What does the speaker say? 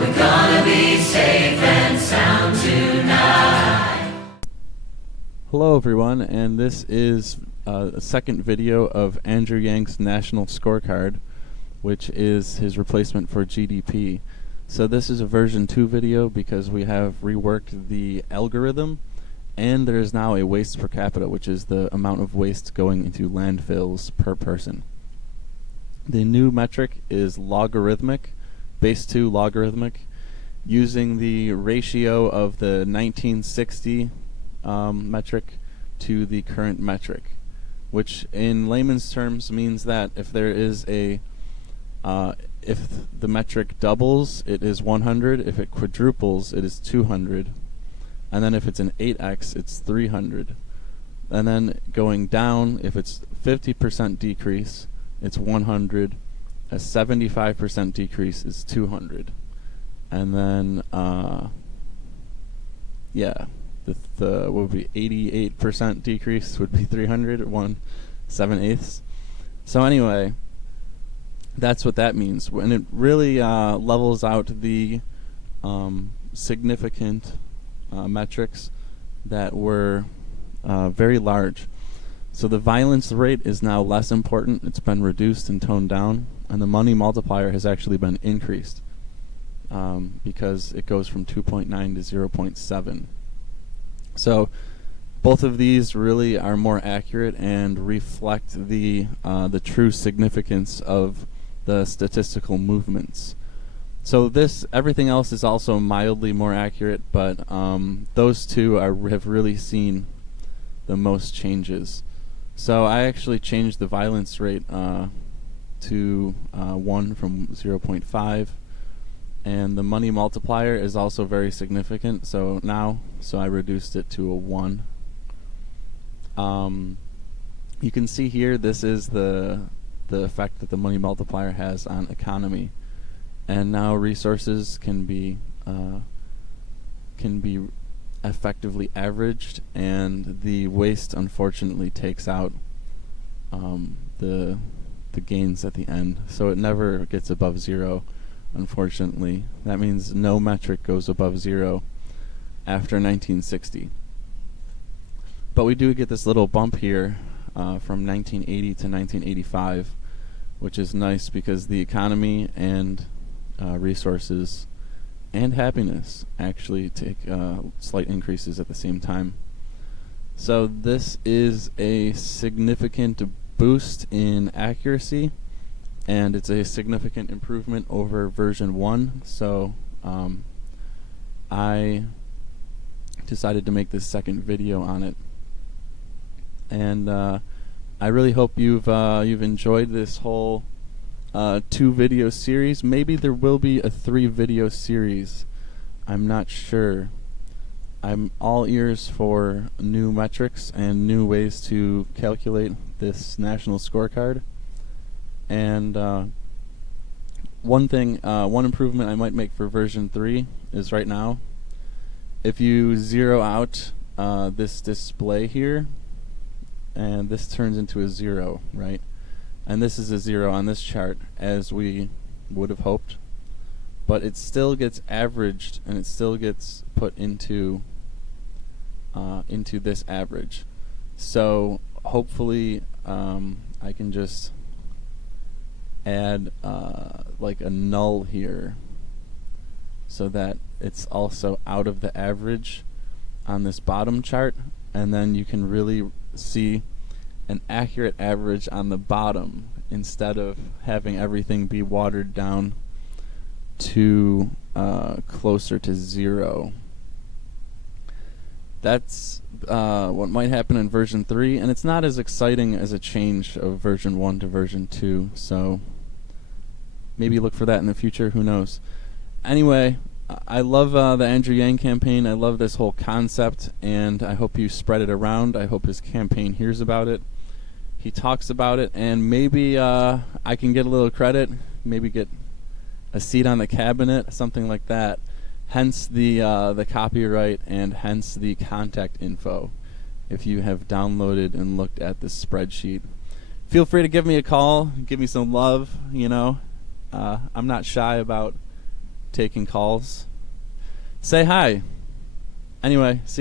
We're gonna be safe and sound tonight. Hello everyone, and this is a second video of Andrew Yang's National Scorecard, which is his replacement for GDP. So this is a version 2 video because we have reworked the algorithm, and there is now a waste per capita, which is the amount of waste going into landfills per person. The new metric is logarithmic, base 2 logarithmic, using the ratio of the 1960 metric to the current metric, which in layman's terms means that if there is if the metric doubles, it is 100. If it quadruples, it is 200. And then if it's an 8x, it's 300. And then going down, if it's 50% decrease, it's 100. A 75% decrease is 200. And then, what would be 88% decrease would be 300, 1/7/8. So anyway, that's what that means. And it really levels out the significant metrics that were very large. So the violence rate is now less important. It's been reduced and toned down, and the money multiplier has actually been increased because it goes from 2.9 to 0.7. So both of these really are more accurate and reflect the true significance of the statistical movements. So everything else is also mildly more accurate, but those two have really seen the most changes. So I actually changed the violence rate to 1 from 0.5, and the money multiplier is also very significant. So I reduced it to a 1. You can see here this is the effect that the money multiplier has on economy, and now resources can be effectively averaged, and the waste unfortunately takes out the gains at the end. So it never gets above 0, unfortunately. That means no metric goes above 0 after 1960. But we do get this little bump here from 1980 to 1985, which is nice because the economy and resources and happiness actually take slight increases at the same time. So this is a significant boost in accuracy, and it's a significant improvement over version 1. So I decided to make this second video on it, and I really hope you've enjoyed this whole 2 video series. Maybe there will be a 3 video series. I'm not sure. I'm all ears for new metrics and new ways to calculate this national scorecard. And one improvement I might make for version 3 is right now, if you zero out this display here, and this turns into a 0, right? And this is a 0 on this chart, as we would have hoped, but it still gets averaged, and it still gets put into this average. So hopefully I can just add like a null here, so that it's also out of the average on this bottom chart, and then you can really see an accurate average on the bottom instead of having everything be watered down to closer to 0. That's what might happen in version 3, and it's not as exciting as a change of version 1 to version 2, so maybe look for that in the future, who knows. Anyway, I love the Andrew Yang campaign. I love this whole concept, and I hope you spread it around. I hope his campaign hears about it. He talks about it, and maybe I can get a little credit, maybe get a seat on the cabinet, something like that. Hence the copyright, and hence the contact info. If you have downloaded and looked at this spreadsheet, feel free to give me a call, give me some love. I'm not shy about taking calls. Say hi. Anyway, see